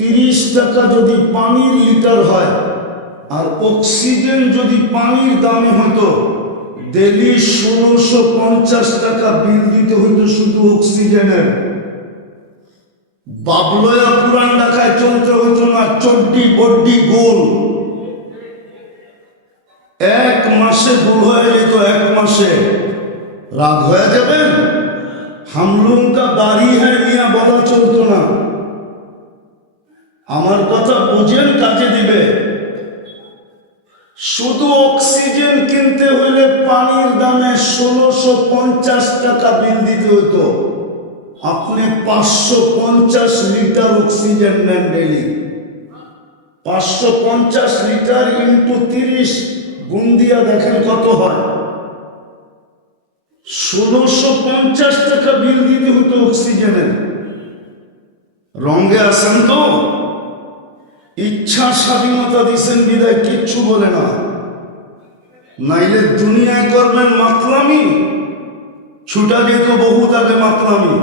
তিরিশ টাকা যদি পানির লিটার হয়, আর অক্সিজেন যদি পানির দামে হতো, ডেলি ষোলোশো পঞ্চাশ টাকা বিল দিতে হইতো শুধু অক্সিজেনের। বাবলয়া পুরান ঢাকায় চলতে হইতো না চড্ডি বড্ডি গোল। এক মাসে ভুল হয়ে যেত এক মাসে। রাগ হয়ে যাবেন হামলুম কা বাড়ি হ্যাঁ মিয়া বলা চলতো না আমার কথা বুঝেন কাজে দিবে। শুধু অক্সিজেন কিনতে হলে পানির দামে ষোলোশো পঞ্চাশ টাকা বিল দিতে হতো আপনি পাঁচশো পঞ্চাশ লিটার অক্সিজেন নেন ডেলি পাঁচশো পঞ্চাশ লিটার ইন্টু তিরিশ গুণ দিয়া দেখেন কত হয়। ষোলোশো পঞ্চাশ টাকা বিল দিতে হতো অক্সিজেনের। রঙে আসেন তো? ইচ্ছা স্বাধীনতা দিচ্ছেন বিদায়, কিচ্ছু বলে না। নাইলে দুনিয়ায় করবেন মাতলামি ছুটা যেত বহু আগে মাতলামি।